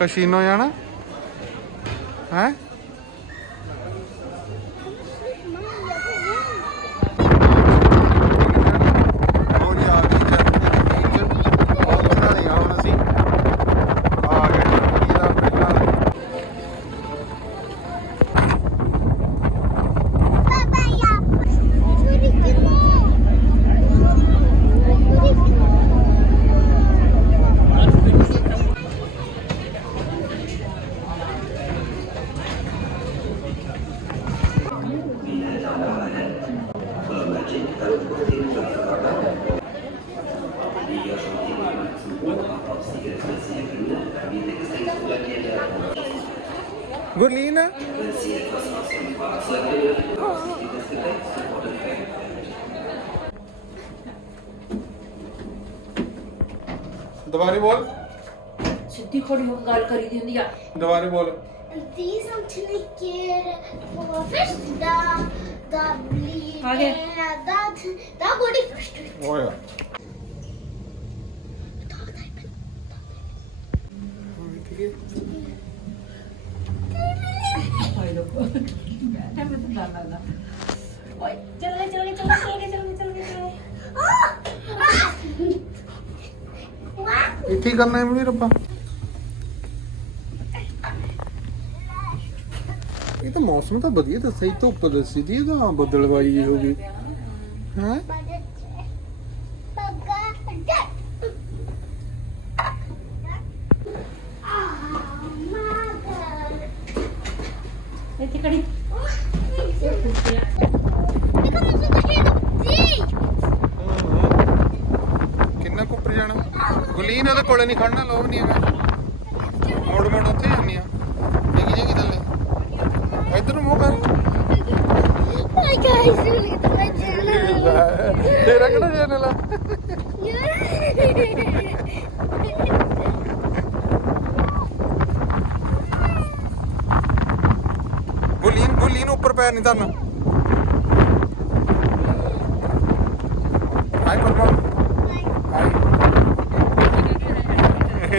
ਕਸ਼ੀਨੋ ਜਾਣਾ ਹੈ ਗੁਰਲੀਨ ਦੁਬਾਰੇ ਬੋਲ ਸਿੱਧੀ ਖੜੀ ਹੋ ਕੇ ਗੱਲ ਕਰੀ ਦੀ ਹੁੰਦੀ ਆ ਦੁਬਾਰੇ ਬੋਲ These fish. Da, da blir Hage. Da, da går de først ut. ਓਏ ਹਾਏ ਲੋਕੋ। ਬੈਠਾ ਮੈਂ ਤਾਂ ਡਰ ਲੱਗਦਾ। ਓਏ ਚੱਲ ਗਏ ਚੱਲ ਗਏ ਚੱਲ ਗਏ ਚੱਲ ਗਏ ਚੱਲ ਗਏ ਚੱਲ ਗਏ ਚੱਲ ਗਏ ਇੱਥੇ ਹੀ ਕਰਨਾ ਹੈ ਮਨੀ ਰੱਬਾ ਇਹ ਤਾਂ ਮੌਸਮ ਤਾਂ ਵਧੀਆ ਦੱਸਿਆ ਸੀ ਧੁੱਪ ਦੱਸੀ ਦੀ ਇਹ ਤਾਂ ਬੱਦਲਵਾਈ ਜਿਹੀ ਹੋ ਗਈ। ਹੈ ਇੱਥੇ ਖੜੀ ਕਿੰਨਾ ਕੁ ਉੱਪਰ ਜਾਣਾ ਗੁਲੀਨ ਉਹਦੇ ਕੋਲੇ ਨਹੀਂ ਖੜਨਾ ਲੋਭ ਨਹੀਂ ਹੈਗਾ। ਮੋੜ ਮੋੜ ਉੱਥੇ ਜਾਂਦੀ ਆ। ਡਿੱਗ ਜੇਗੀ ਥੱਲੇ। ਇੱਧਰ ਨੂੰ ਮੂੰਹ ਕਰ। ਤੇਰਾ ਕਿਹੜਾ ਚੈਨਲ ਆ? ਗੁਲੀਨ ਗੁਲੀਨ ਉੱਪਰ ਪੈਰ ਨਹੀਂ ਧਰਨਾ।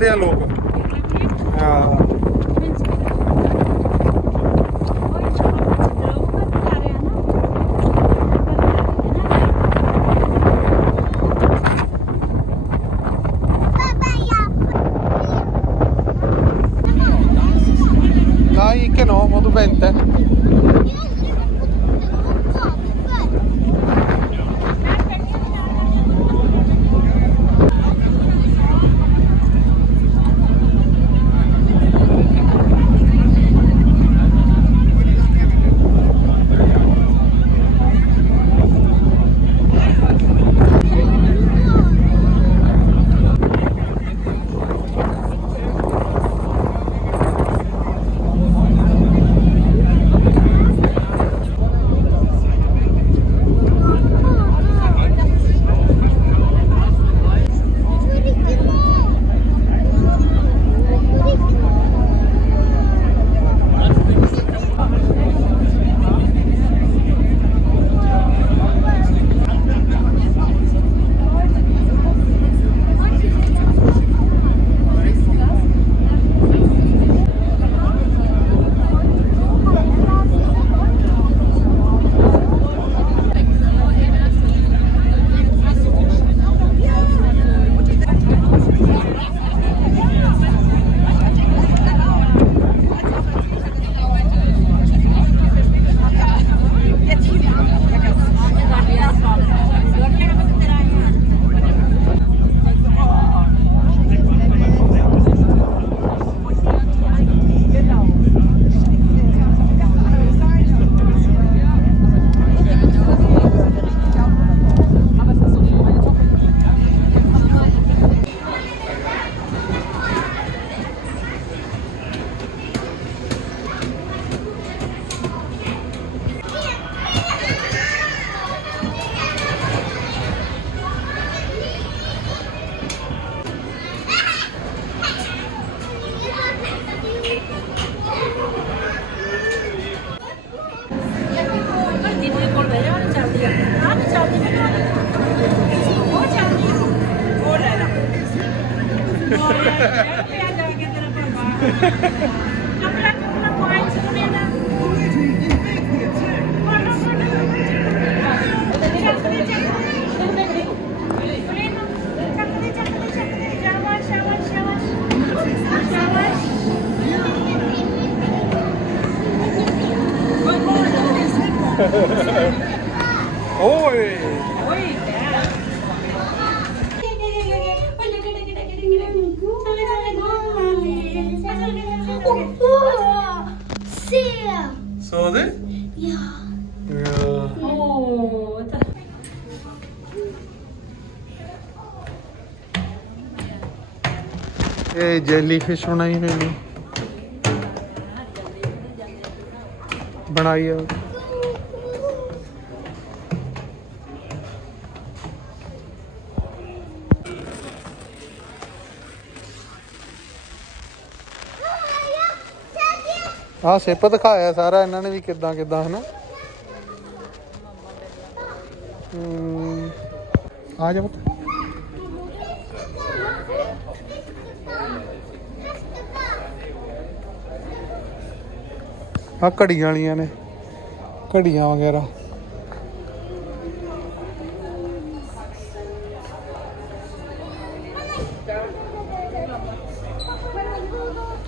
ਇੱਥੇ ਵੀ ਰਹਿੰਦੇ ਆ ਲੋਕ ਹਾਂ Dai che no, modo 20. ਓਏ Sehr. ਸੋ ਦੇ Ja. ਇਹ ਜੈਲੀ ਫਿਸ਼ ਬਣਾਈ ਹੋਈ ਨੇ ਬਣਾਈ ਆ ਆਹ ਸਿਪ ਦਿਖਾਇਆ ਸਾਰਾ, ਇਹਨਾਂ ਨੇ ਵੀ ਕਿੱਦਾਂ ਕਿੱਦਾਂ, ਹਨਾ? ਆ ਜਾ ਪੁੱਤ। ਆ ਘੜੀਆਂ ਵਾਲੀਆਂ ਨੇ, ਘੜੀਆਂ ਵਗੈਰਾ।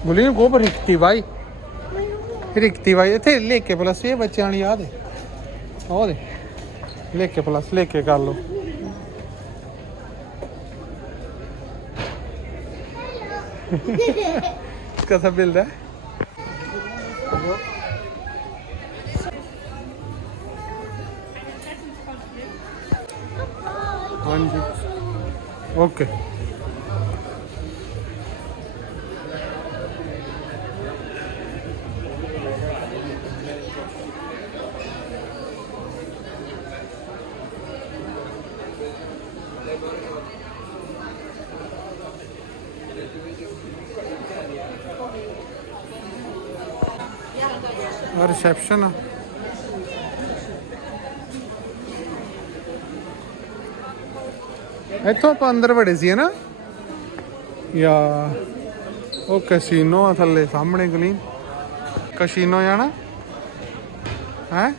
ਬੋਲੀ ਨੂੰ ਗੋਬਰ ਰਿਕਤੀ ਬਾਈ। ਰਿਕਤੀ ਬਾਈ, ਇੱਥੇ ਲੈ ਕੇ ਇਹ ਬੱਚਿਆਂ ਵਾਲੀ ਆ ਦੇ ਉਹ ਦੇ ਲੈ ਕੇ ਪਲਸ ਕਰ ਲਓ। ਕਸਾ ਮਿਲਦਾ। ਹਾਂਜੀ। ਓਕੇ। ਰਿਸੈਪਸ਼ਨ ਇੱਥੋਂ ਆਪਾਂ ਅੰਦਰ ਵੜੇ ਸੀ ਨਾ? ਯਾ, ਉਹ ਕੈਸੀਨੋ ਆ ਥੱਲੇ, ਸਾਹਮਣੇ ਗਲੀ। ਕੈਸੀਨੋ ਜਾਣਾ? ਹੈ?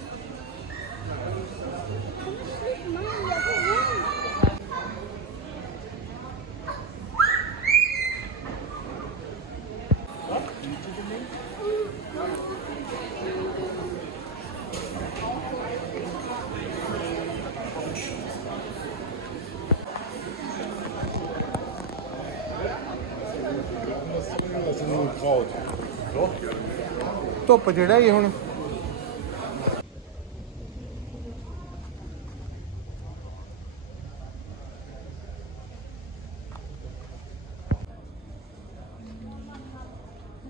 ਧੁੱਪ ਜਿਹੜਾ ਹੀ ਹੁਣ।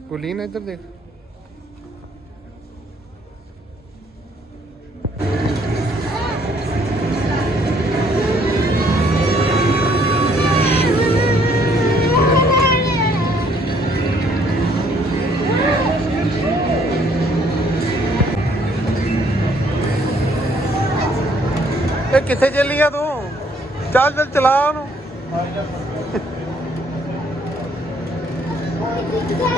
ਗੁਲੀਨ ਇੱਧਰ ਦੇਖ। ਇਹ ਕਿੱਥੇ ਚੱਲੀ ਆ ਤੂੰ? ਚੱਲ ਚੱਲ ਚਲਾ ਉਹਨੂੰ।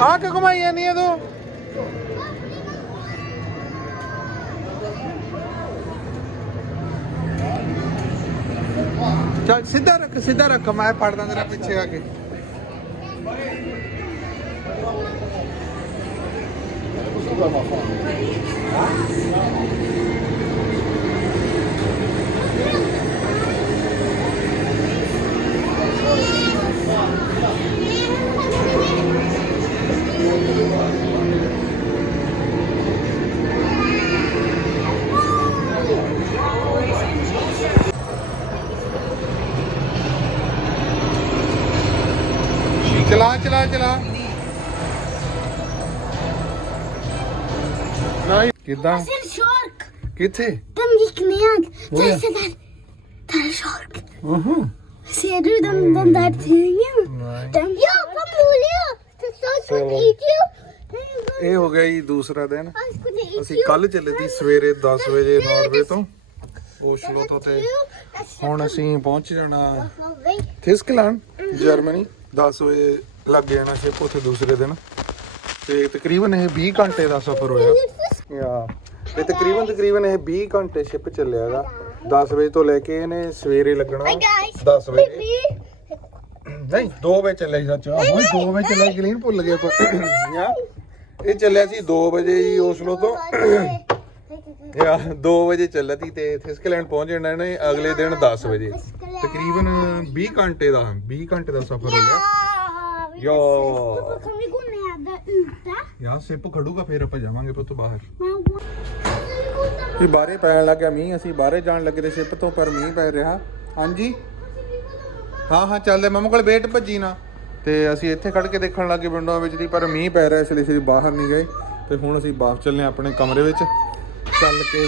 ਆ ਕਿ ਘੁਮਾਈ ਜਾਂਦੀ ਆ ਤੂੰ। ਚੱਲ, ਸਿੱਧਾ ਰੱਖ ਸਿੱਧਾ ਰੱਖ। ਮੈਂ ਪੜਦਾ ਤੇਰਾ ਪਿੱਛੇ ਆ ਕੇ। ਚਲਾ ਚਲਾ ਚਲਾ ਨਹੀਂ ਕਿੱਦਾਂ ein Shark. ਕਿੱਥੇ Dan liegt näher. Wo Da ja? ist er. Da ist Shark. ਉਹੂ Ser du den, den där tingen? Den ja, kom Julia. Det sa Så- att eat you. ਇਹ ਹੋ ਗਿਆ ਜੀ ਦੂਸਰਾ ਦਿਨ। ਅਸੀਂ. ਕੱਲ ਚੱਲੇ ਸੀ ਸਵੇਰੇ 10 ਵਜੇ ਨਾਰਵੇ ਤੋਂ। ਓਸ਼ਲੋ ਤੋਂ ਤੇ ਹੁਣ ਅਸੀਂ ਪਹੁੰਚ ਜਾਣਾ. ਥਿਸਕਲੈਂਡ ਜਰਮਨੀ। 10 ਵਜੇ ਲੱਗ ਜਾਣਾ ਸ਼ਿਪ ਉੱਥੇ ਦੂਸਰੇ ਦਿਨ। ਤੇ ਤਕਰੀਬਨ ਇਹ 20 ਘੰਟੇ ਦਾ ਸਫ਼ਰ ਹੋਇਆ। ਯਾ ਤੇ ਤਕਰੀਬਨ ਤਕਰੀਬਨ ਇਹ 20 ਘੰਟੇ ਸ਼ਿਪ ਚੱਲਿਆਗਾ 10 ਵਜੇ ਤੋਂ ਲੈ ਕੇ ਇਹਨੇ ਸਵੇਰੇ ਲੱਗਣਾ Hi guys. 10 ਵਜੇ. ਨਹੀਂ 2 ਵਜੇ ਚੱਲਿਆ ਸੀ ਸੱਚ ਓਏ 2 ਵਜੇ ਚੱਲਿਆ ਗਲੀਨ ਭੁੱਲ ਗਿਆ ਯਾ ਇਹ ਚੱਲਿਆ ਸੀ 2 ਵਜੇ ਹੀ ਓਸਲੋ ਤੋਂ ਯਾ 2 ਵਜੇ ਚੱਲਿਆ ਸੀ ਤੇ ਥਿਸਕਲੈਂਡ ਪਹੁੰਚ ਜਾਣਾ ਇਹਨੇ ਅਗਲੇ ਦਿਨ 10 ਵਜੇ ਤਕਰੀਬਨ 20 ਘੰਟੇ ਦਾ 20 ਘੰਟੇ ਦਾ ਸਫ਼ਰ ਹੋ ਗਿਆ ute? ਯਾ ਸਿਪ ਖੜੂਗਾ ਫਿਰ ਆਪਾਂ ਜਾਵਾਂਗੇ ਪੁੱਤ ਬਾਹਰ Men what? ਬਾਹਰੇ ਪੈਣ ਲੱਗਾ ਮੀਂਹ, ਅਸੀਂ ਬਾਹਰੇ ਜਾਣ ਲੱਗੇ ਤੇ ਸ਼ਿਪ ਤੋਂ ਪਰ ਮੀਂਹ ਪੈ ਰਿਹਾ। ਹਾਂਜੀ? ਹਾਂ ਹਾਂ ਚੱਲਦੇ ਮਮਾ ਕੋਲ ਵੇਟ ਭੱਜੀ ਨਾ। ਤੇ ਅਸੀਂ ਇੱਥੇ ਖੜ ਕੇ ਦੇਖਣ ਲੱਗੇ ਵਿੰਡੋ ਵਿੱਚ ਦੀ, ਪਰ ਮੀਂਹ ਪੈ ਰਿਹਾ, ਇਸ ਲਈ ਅਸੀਂ ਬਾਹਰ ਨਹੀਂ ਗਏ। ਤੇ ਹੁਣ ਅਸੀਂ ਵਾਪਸ ਚੱਲੇ ਹਾਂ ਆਪਣੇ ਕਮਰੇ ਵਿੱਚ। ਚੱਲ ਕੇ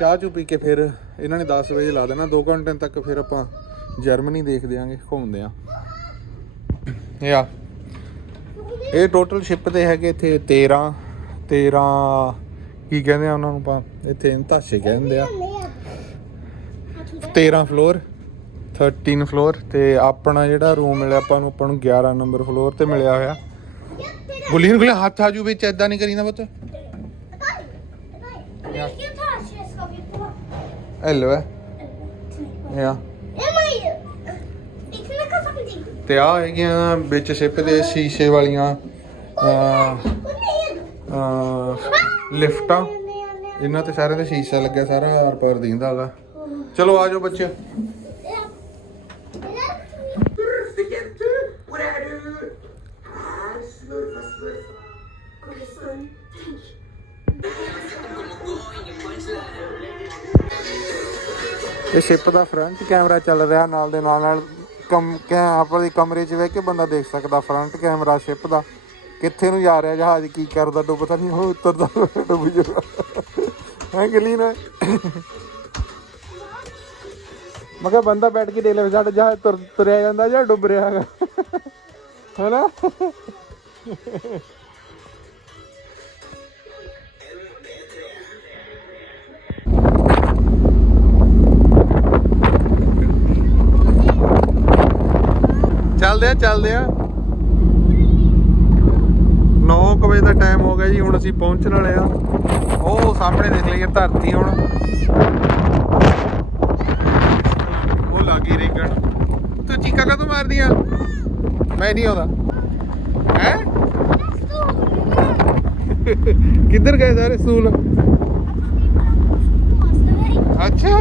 ਚਾਹ ਚੂ ਪੀ ਕੇ ਫਿਰ ਇਹਨਾਂ ਨੇ 10 ਵਜੇ ਲਾ ਦੇਣਾ। 2 ਘੰਟੇ ਤੱਕ ਫਿਰ ਆਪਾਂ ਜਰਮਨੀ ਦੇਖ ਦਿਆਂਗੇ, ਘੁੰਮਦੇ ਆਂ। ਯਾ ਇਹ ਟੋਟਲ ਸ਼ਿਪ ਦੇ ਹੈਗੇ ਇੱਥੇ 13 13 ਕੀ ਕਹਿੰਦੇ ਆ ਉਹਨਾਂ ਨੂੰ ਆਪਾਂ? ਇੱਥੇ ਧਾਸ਼ੇ ਕਹਿੰਦੇ ਆ। 13 ਫਲੋਰ 13 ਫਲੋਰ ਤੇ ਆਪਣਾ ਜਿਹੜਾ ਰੂਮ ਮਿਲਿਆ ਆਪਾਂ ਨੂੰ ਆਪਾਂ ਨੂੰ 11 ਨੰਬਰ ਫਲੋਰ ਤੇ ਮਿਲਿਆ ਹੋਇਆ। ਗੁਲੀਨ ਗੁਲੀ ਹੱਥ ਆਜੂ ਵਿੱਚ ਐਦਾਂ ਨਹੀਂ ਕਰੀਦਾ ਪੁੱਤ। ਹੈਲੋ ਹੈ ਯਾ Emma, ਤੇ ਆ ਹੈਗੀਆਂ ਵਿੱਚ ਸ਼ਿਪ ਦੇ ਸ਼ੀਸ਼ੇ ਵਾਲੀਆਂ ਅਹ, ਲਿਫਟਾਂ। ਇਹਨਾਂ ਤੇ ਸਾਰਿਆਂ ਦੇ ਸ਼ੀਸ਼ਾ ਲੱਗਿਆ, ਸਾਰਾ ਆਰ ਪਾਰ ਦਿੰਦਾ ਹੈਗਾ ਚਲੋ ਆ ਜਾਓ ਬੱਚੇ। ਇਹ ਸ਼ਿਪ ਦਾ ਫਰੰਟ ਕੈਮਰਾ ਚੱਲ ਰਿਹਾ, ਨਾਲ ਦੇ ਨਾਲ ਨਾਲ ਕਮ ਕੈ ਆਪਣੇ ਕਮਰੇ 'ਚ ਵੇਖ ਕੇ ਬੰਦਾ ਦੇਖ ਸਕਦਾ ਫਰੰਟ ਕੈਮਰਾ ਸ਼ਿਪ ਦਾ। ਕਿੱਥੇ ਨੂੰ ਜਾ ਰਿਹਾ ਜਹਾਜ਼, ਕੀ ਕਰਦਾ ਡੁੱਬਦਾ ਨਹੀਂ, ਉਹ ਉਤਰਦਾ, ਡੁੱਬ ਜਾਊਗਾ। ਹੈ ਗਲੀ ਨਾ। ਮੈਂ ਕਿਹਾ ਬੰਦਾ ਬੈਠ ਕੇ ਦੇਖ ਲੈ ਸਾਡਾ ਜਹਾਜ਼ ਤੁਰ, ਤੁਰਿਆ ਜਾਂਦਾ ਜਾਂ ਡੁੱਬ ਰਿਹਾ ਹੈਗਾ। ਹੈਨਾ? ਚੱਲਦੇ ਆ ਚੱਲਦੇ ਆ। 9 ਵਜੇ ਦਾ ਟਾਈਮ ਹੋ ਗਿਆ ਜੀ, ਹੁਣ ਅਸੀਂ ਪਹੁੰਚਣ ਵਾਲੇ ਆ ਉਹ ਸਾਹਮਣੇ ਦੇਖ ਲਈਏ, ਧਰਤੀ ਹੁਣ। ਉਹ ਲੱਗੀ ਰੇਗਣ। ਤੂੰ ਚੀਕਾ ਕਦੋਂ ਮਾਰਦੀ ਆ ਮੈਂ ਨਹੀਂ ਆਉਂਦਾ। ਹੈ? ਕਿੱਧਰ ਗਏ ਸਾਰੇ ਸੂਲ ਅੱਛਾ।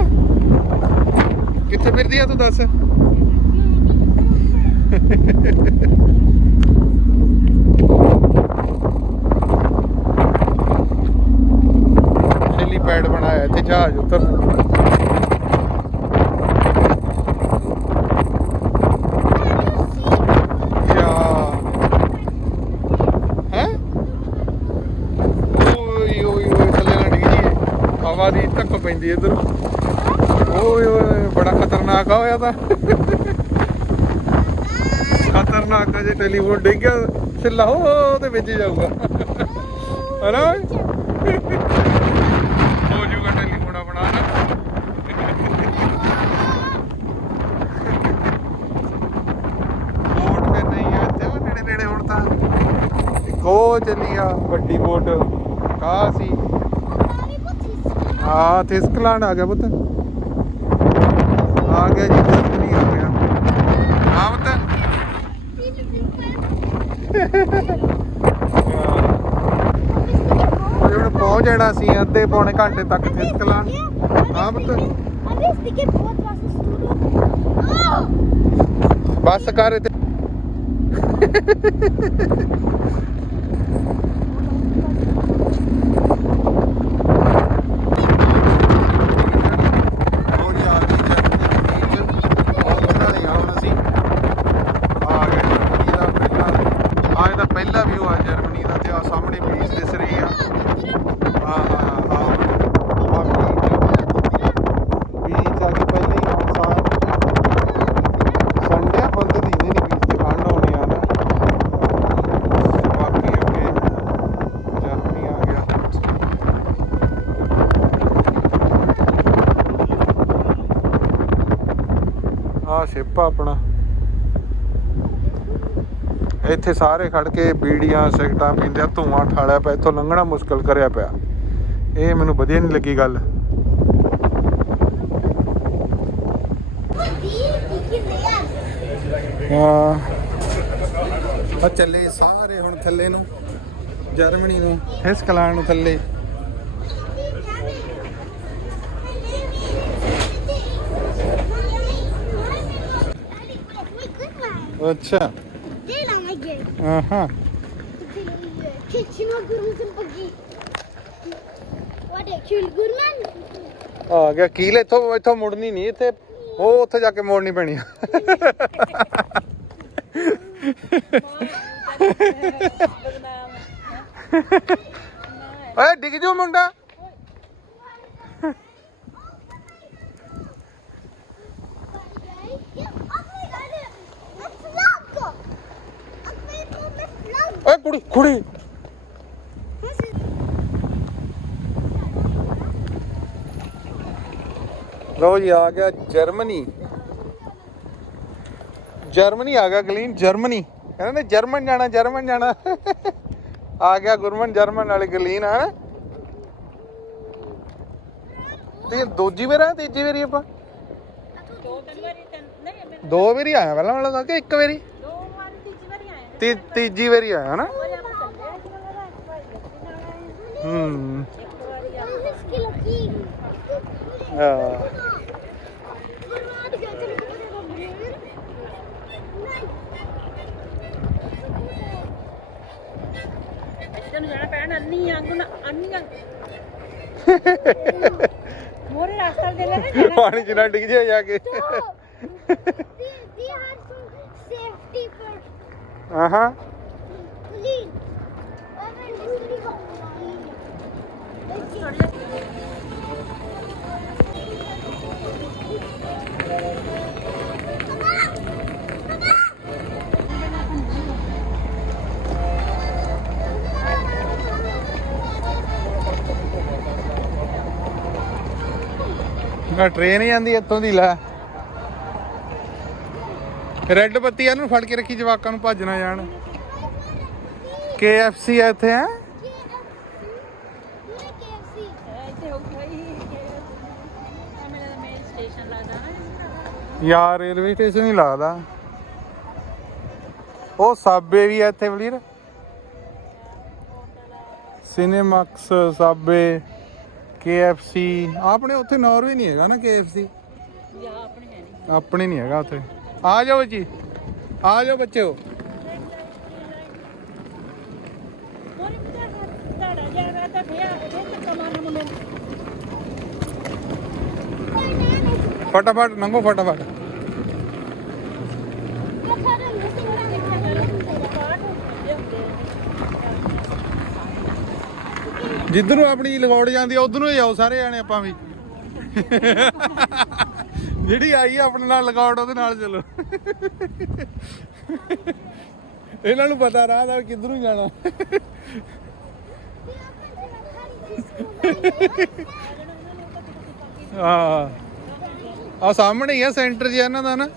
ਕਿੱਥੇ ਫਿਰਦੀ ਆ ਤੂੰ ਦੱਸ? ਇੱਥੇ ਜਹਾਜ਼ ਉੱਤਰ। ਹੈ? ਥੱਲੇ ਡਿੱਗ ਜੀ ਹਵਾ ਦੀ ਧੱਕ ਪੈਂਦੀ ਇਧਰ। ਓਏ ਓਏ ਬੜਾ ਖਤਰਨਾਕ ਆ ਹੋਇਆ ਤਾਂ। ਖਤਰਨਾਕ ਆ ਜੇ ਟੈਲੀਫੋਨ ਡਿੱਗ ਗਿਆ ਛਿੱਲਾ ਹੋ, ਉਹਦੇ ਵਿੱਚ ਜਾਊਗਾ। ਹਨਾ ਓਏ? ਹੋ ਜੂਗਾ ਟੈਲੀਫੋਨ ਆਪਣਾ ਨਾ ਬੋਟ ਤੇ ਨਹੀਂ ਆ ਤੇ ਉਹ ਨੇੜੇ ਨੇੜੇ ਹੁਣ ਤਾਂ ਇੱਕ ਉਹ ਚੱਲੀ ਆ ਵੱਡੀ ਬੋਟ ਕਾ ਸੀ ਆ ਥਿਸਕਲੈਂਡ ਆ ਗਿਆ ਪੁੱਤ ਆ ਗਿਆ ਜੀ ਜਰਮਨੀ ਆ ਗਿਆ ਆ ਪੁੱਤ ਹੁਣ ਪਹੁੰਚ ਜਾਣਾ ਸੀ ਅੱਧੇ ਪੌਣੇ ਘੰਟੇ ਤੱਕ ਥਿਸਕਲੈਂਡ ਹਾਂ ਪੁੱਤ. ਬੱਸ ਕਰ ਤੇ ਉਹ ਯਾਰ ਜੀ ਜਰਮਨੀ ਪਹੁੰਚਣਾ ਨਹੀਂ ਹੁਣ ਅਸੀਂ ਆ ਗਏ ਜਰਮਨੀ ਦਾ ਪਹਿਲਾ ਆ ਇਹਦਾ ਪਹਿਲਾ ਵਿਊ ਆ ਜਰਮਨੀ ਦਾ ਤੇ ਆ ਸਾਹਮਣੇ ਬੀਚ ਦਿਸ ਰਹੀ ਆ ਹਾਂ ਹਾਂ ਹਾਂ ਆ ਬੀਚ ਆ ਕੇ ਪਹਿਲੇ ਹੀ ਆਉਣ ਸਾਰ ਸੰਡੇ ਬੰਦ ਦੀ ਨਹੀਂ ਬੀਚ ਤੇ ਖੜਨਾ ਹੋਣੇ ਆ ਨਾ ਸ਼ਿਪ ਆ ਆਪਣਾ ਇੱਥੇ ਸਾਰੇ ਖੜ ਕੇ ਬੀੜੀਆਂ ਸਿਗਟਾਂ ਪੀਂਦੇ ਆ, ਧੂਆਂ ਠਾਲਿਆ ਪਿਆ, ਇੱਥੋਂ ਲੰਘਣਾ ਮੁਸ਼ਕਲ ਕਰਿਆ ਪਿਆ। ਇਹ ਮੈਨੂੰ ਵਧੀਆ ਨਹੀਂ ਲੱਗੀ ਗੱਲ। ਆ ਚੱਲੇ ਸਾਰੇ ਹੁਣ ਥੱਲੇ ਨੂੰ, ਜਰਮਨੀ ਨੂੰ ਹਿਸ ਕਲਾਨ ਨੂੰ ਥੱਲੇ। ਅੱਛਾ। ਆ ਗਿਆ ਕੀਲ ਇੱਥੋਂ ਇੱਥੋਂ ਮੁੜਨੀ ਨਹੀਂ ਇੱਥੇ ਉਹ ਉੱਥੇ ਜਾ ਕੇ ਮੋੜਨੀ ਪੈਣੀ ਆ। ਓਏ ਡਿੱਗ ਜੂ ਮੁੰਡਾ। ਓਏ ਕੁੜੀ ਕੁੜੀ। ਲਓ ਜੀ ਆ ਗਿਆ ਜਰਮਨੀ। ਜਰਮਨੀ ਆ ਗਿਆ ਗਲੀਨ ਜਰਮਨੀ। ਕਹਿੰਦੇ ਨੇ ਜਰਮਨ ਜਾਣਾ ਜਰਮਨ ਜਾਣਾ। ਆ ਗਿਆ ਗੁਰਮਨ ਜਰਮਨ ਵਾਲੇ ਗਲੀਨ ਆ ਤੇ ਦੂਜੀ ਵਾਰ ਆ ਤੀਜੀ ਵਾਰੀ ਆਪਾਂ? ਦੋ ਤਿੰਨ ਵਾਰੀ ਨਹੀਂ ਦੋ ਵਾਰੀ ਆਇਆ ਪਹਿਲਾਂ ਵਾਲਾ ਕਿ ਇੱਕ ਵਾਰੀ? ਤੀ ਤੀਜੀ ਵਾਰੀ ਆਇਆ ਵਾਰ ਹੂੰ। ਹਾਂ। ਇੱਥੇ ਨੂੰ ਜਾਣਾ ਪੈਣਾ ਅੰਨੀ ਅੰਗ ਨਾ ਅੰਨੀ ਅੰਗ ਮੋਰੇ ਰਸਤਾ ਦੇ ਲੈ ਨਾ ਪਾਣੀ ਚ ਨਾ ਡਿੱਗ ਜਾ ਜਾ ਕੇ। First. ਆਹਾਂ ਟ੍ਰੇਨ ਹੀ ਜਾਂਦੀ ਇੱਥੋਂ ਦੀ ਲੈ ਰੈੱਡ ਬੱਤੀ ਆ ਨੂੰ ਫੜ ਕੇ ਰੱਖੀ ਜਵਾਕਾਂ ਨੂੰ ਭੱਜ ਨਾ ਜਾਣ। KFC ਆ ਇੱਥੇ ਹੈ? ਹੋ ਯਾਰ ਰੇਲਵੇ ਸਟੇਸ਼ਨ ਹੀ ਲੱਗਦਾ ਉਹ ਸਾਬੇ ਵੀ ਆ ਇੱਥੇ ਵਲੀਰ। ਸਿਨੇਮੈਕਸ ਸਾਬੇ KFC ਆਪਣੇ ਉੱਥੇ ਨਾਰਵੇ ਨਹੀਂ ਹੈਗਾ ਨਾ KFC ਜਾਂ ਆਪਣੇ ਹੈ ਨਹੀਂ। ਆਪਣੇ ਨਹੀਂ ਹੈਗਾ ਉੱਥੇ। ਆ ਜਾਓ ਜੀ। ਆ ਜਾਓ ਬੱਚਿਓ। ਫਟਾਫਟ ਲੰਘੋ ਫਟਾਫਟ। ਜਿੱਧਰ ਨੂੰ ਆਪਣੀ ਲਗੌੜ ਜਾਂਦੀ ਆ, ਉਧਰ ਨੂੰ ਹੀ ਜਾਓ ਸਾਰੇ ਜਾਣੇ ਆਪਾਂ ਵੀ। ਜਿਹੜੀ ਆਈ ਆ ਆਪਣੇ ਨਾਲ ਲਗਾਉੜ ਉਹਦੇ ਨਾਲ ਚਲੋ। ਇਹਨਾਂ ਨੂੰ ਪਤਾ ਰਾਹ ਦਾ ਕਿੱਧਰ ਨੂੰ ਜਾਣਾ। ਆ ਆ ਸਾਹਮਣੇ ਹੀ ਆ ਸੈਂਟਰ ਜੀ ਇਹਨਾਂ ਦਾ ਨਾ।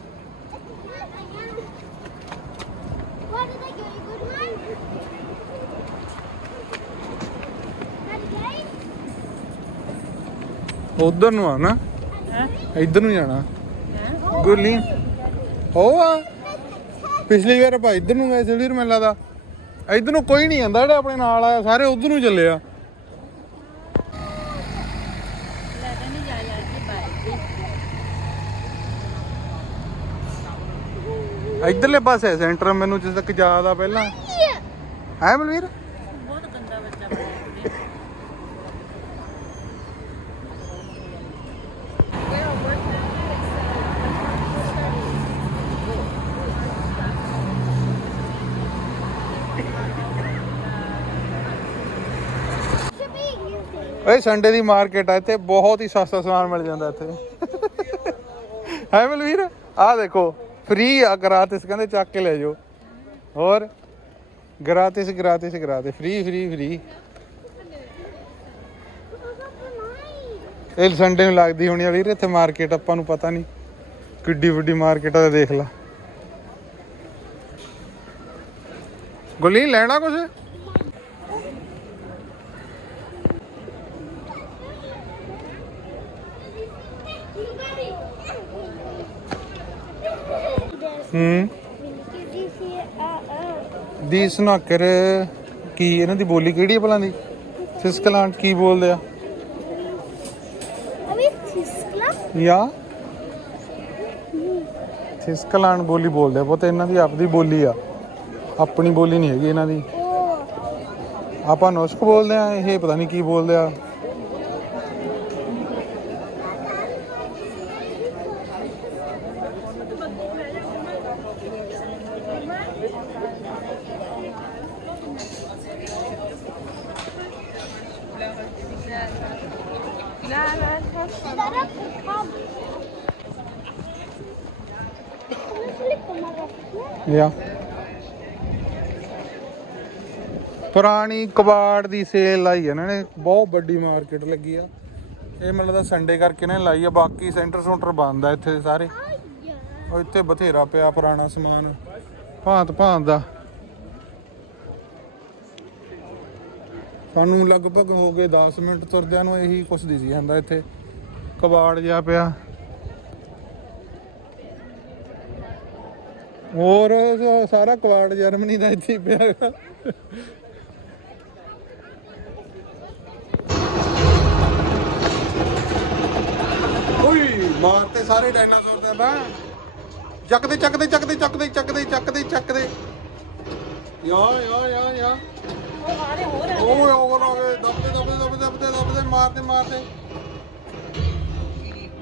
ਉਧਰ ਨੂੰ ਆ ਨਾ। ਹੈ? ਇੱਧਰ ਨੂੰ ਜਾਣਾ। ਗੁਰਲੀ ਉਹ ਆ। ਪਿਛਲੀ ਵਾਰ ਆਪਾਂ ਇੱਧਰ ਨੂੰ ਗਏ ਸੀ ਵੀਰ ਮੈਨੂੰ ਲੱਗਦਾ ਇੱਧਰ ਨੂੰ ਕੋਈ ਨਹੀਂ ਆਂਦਾ ਜਿਹੜਾ ਆਪਣੇ ਨਾਲ ਆਇਆ ਸਾਰੇ ਉਧਰ ਨੂੰ ਚੱਲੇ ਆ। ਇੱਧਰਲੇ ਪਾਸੇ ਸੈਂਟਰ ਮੈਨੂੰ ਜਿਸ ਤੱਕ ਯਾਦ ਆ ਪਹਿਲਾਂ। ਹੈ ਬਲਵੀਰ? ਓਏ ਸੰਡੇ ਦੀ ਮਾਰਕੀਟ ਆ, ਇੱਥੇ ਬਹੁਤ ਹੀ ਸਸਤਾ ਸਮਾਨ ਮਿਲ ਜਾਂਦਾ ਇੱਥੇ। ਹੈ ਬਲਵੀਰ? ਆਹ ਦੇਖੋ ਫ੍ਰੀ ਆ ਗਰਾਟਿਸ ਕਹਿੰਦੇ ਚੱਕ ਕੇ ਲੈ ਜਾਓ। ਹੋਰ? Gratis gratis gratis free free free ਇਹ ਸੰਡੇ ਨੂੰ ਲੱਗਦੀ ਹੋਣੀ ਆ ਵੀਰ, ਇੱਥੇ ਮਾਰਕੀਟ ਆਪਾਂ ਨੂੰ ਪਤਾ ਨਹੀਂ। ਕਿੱਡੀ ਵੱਡੀ ਮਾਰਕੀਟ ਆ ਦੇਖ ਲਾ। ਗੁੱਲੀ ਲੈਣਾ ਕੁਛ? ਹੂੰ। ਦੀ ਸਨਾਕਰ ਕੀ ਇਹਨਾਂ ਦੀ ਬੋਲੀ ਕਿਹੜੀ ਹੈ ਭਲਾਂ ਦੀ? ਸਿਸਕਲਾਂ ਕੀ ਬੋਲਦੇ ਆ? Abi tiskla. ਯਾ? ਸਿਸਕਲਾਂ ਬੋਲੀ ਬੋਲਦੇ ਆ ਪੁੱਤ ਇਹਨਾਂ ਦੀ ਆਪਦੀ ਬੋਲੀ ਆ। ਆਪਣੀ ਬੋਲੀ ਨਹੀਂ ਹੈਗੀ ਇਹਨਾਂ ਦੀ. ਆਪਾਂ ਨੁਸਕ ਬੋਲਦੇ ਆ ਇਹ ਪਤਾ ਨਹੀਂ ਕੀ ਬੋਲਦੇ ਆ। Dara pukam. ਯਾ ਪੁਰਾਣੀ ਕਬਾੜ ਦੀ ਸੇਲ ਲਾਈ ਆ ਇਹਨਾਂ ਨੇ। ਬਹੁਤ ਵੱਡੀ ਮਾਰਕੀਟ ਲੱਗੀ ਆ। ਇਹ ਮੈਨੂੰ ਲੱਗਦਾ ਸੰਡੇ ਕਰਕੇ ਨੇ ਲਾਈ ਆ। ਬਾਕੀ ਸੈਂਟਰ ਸੈਂਟਰ ਬੰਦ ਆ ਇੱਥੇ ਸਾਰੇ। ਉਹ ਇੱਥੇ ਬਥੇਰਾ ਪਿਆ ਪੁਰਾਣਾ ਸਮਾਨ। ਭਾਂਤ ਭਾਂਤ ਦਾ। ਸਾਨੂੰ ਲਗਭਗ ਹੋ ਗਏ 10 ਮਿੰਟ ਤੁਰਦਿਆਂ ਨੂੰ ਇਹੀ ਕੁਛ ਦਿਸੀ ਜਾਂਦਾ ਇੱਥੇ ਕਬਾੜ ਜਿਹਾ ਪਿਆ। ਹੋਰ ਉਹ ਸਾਰਾ ਕਵਾੜ ਜਰਮਨੀ ਦਾ ਇੱਥੇ ਹੀ ਪਿਆ ਹੈਗਾ। ਓਏ ਮਾਰਤੇ ਸਾਰੇ ਡਾਇਨਾਸੌਰ ਦੇ ਬਾ ਚੱਕਦੇ ਚੱਕਦੇ ਚੱਕਦੇ ਚੱਕਦੇ ਚੱਕਦੇ ਚੱਕਦੇ ਚੱਕਦੇ। ਯਾ ਯਾ ਯਾ ਯਾ। ਉਹ ਆ ਰਹੇ ਹੋਰ ਆ ਓਏ ਓਏ ਓਏ ਦਬਦੇ ਦਬਦੇ ਦਬਦੇ ਦਬਦੇ ਦਬਦੇ ਮਾਰਦੇ ਮਾਰਦੇ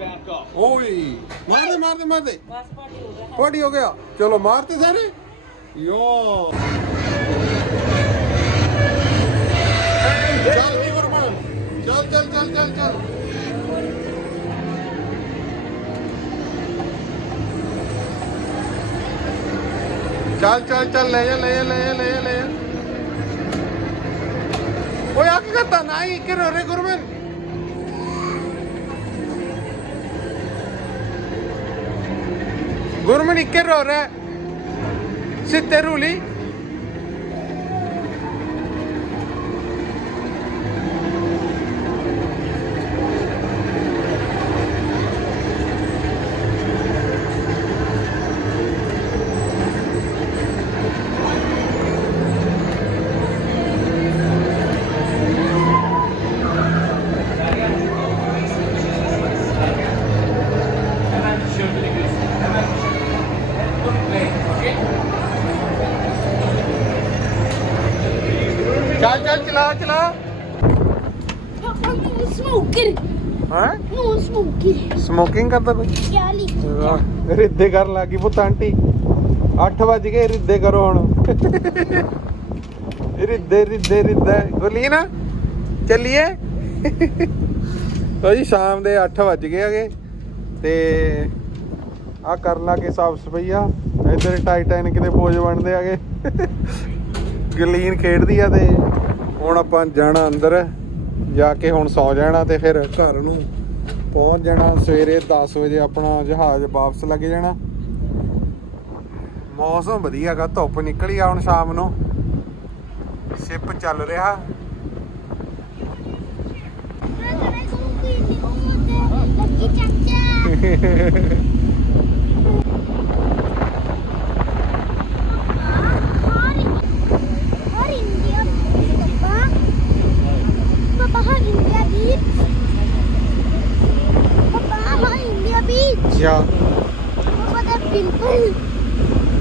ਓਏ ਮਾਰਦੇ ਮਾਰਦੇ ਮਾਰਦੇ ਬਸ ਹੋ ਗਿਆ। ਹੋ ਚਲੋ ਮਾਰਤੇ ਸਾਰੇ? ਯੋ। ਚੱਲ ਵੀ ਚੱਲ ਚੱਲ ਚੱਲ ਚੱਲ ਚੱਲ। ਚੱਲ ਚੱਲ ਚੱਲ ਲੈ ਜਾ ਲੈ ਜਾ ਲੈ ਜਾ ਲੈ ਜਾ ਓਏ ਆ ਕੀ ਕਰਤਾ ਨਹੀਂ ਕਿ ਰੇ ਗੁਰਮਨ। ஒரு மணிக்கு ரோர சித்தருளி ਚੱਲ ਚੱਲ smoker. ਹਾਂ No smoker. ਸਮੋਕਿੰਗ ਕਰਦਾ ਕੋਈ Gärlig. ਰਿੱਦੇ ਕਰਨ ਲੱਗੀ ਪੁੱਤ ਆਂਟੀ 8 ਵਜ ਗਏ ਰਿੱਦੇ ਕਰੋ ਹੁਣ ਰਿੱਦੇ ਰਿੱਦੇ ਰਿੱਦੇ ਬੋਲੀ ਨਾ ਚੱਲੀਏ ਲੋ ਜੀ ਸ਼ਾਮ ਦੇ 8 ਵਜ ਗਏ ਹੈਗੇ ਤੇ ਆ ਕਰਨ ਲੱਗੇ ਸਾਫ਼ ਸਫਾਈਆ ਇੱਧਰ ਟਾਈਟੈਨਿਕ ਦੇ ਪੋਜ ਬਣਦੇ ਆਗੇ ਗਲੀਨ ਖੇਡਦੀ ਆ ਤੇ ਹੁਣ ਆਪਾਂ ਜਾਣਾ ਅੰਦਰ ਜਾ ਕੇ ਹੁਣ ਸੌ ਜਾਣਾ ਤੇ ਫਿਰ ਘਰ ਨੂੰ ਪਹੁੰਚ ਜਾਣਾ। ਸਵੇਰੇ 10 ਵਜੇ ਆਪਣਾ ਜਹਾਜ਼ ਵਾਪਸ ਲੱਗ ਜਾਣਾ। ਮੌਸਮ ਵਧੀਆ ਹੈਗਾ ਧੁੱਪ ਨਿਕਲੀ ਆ ਹੁਣ ਸ਼ਾਮ ਨੂੰ। ਸ਼ਿਪ ਚੱਲ ਰਿਹਾ। Lucky 我的饼饼。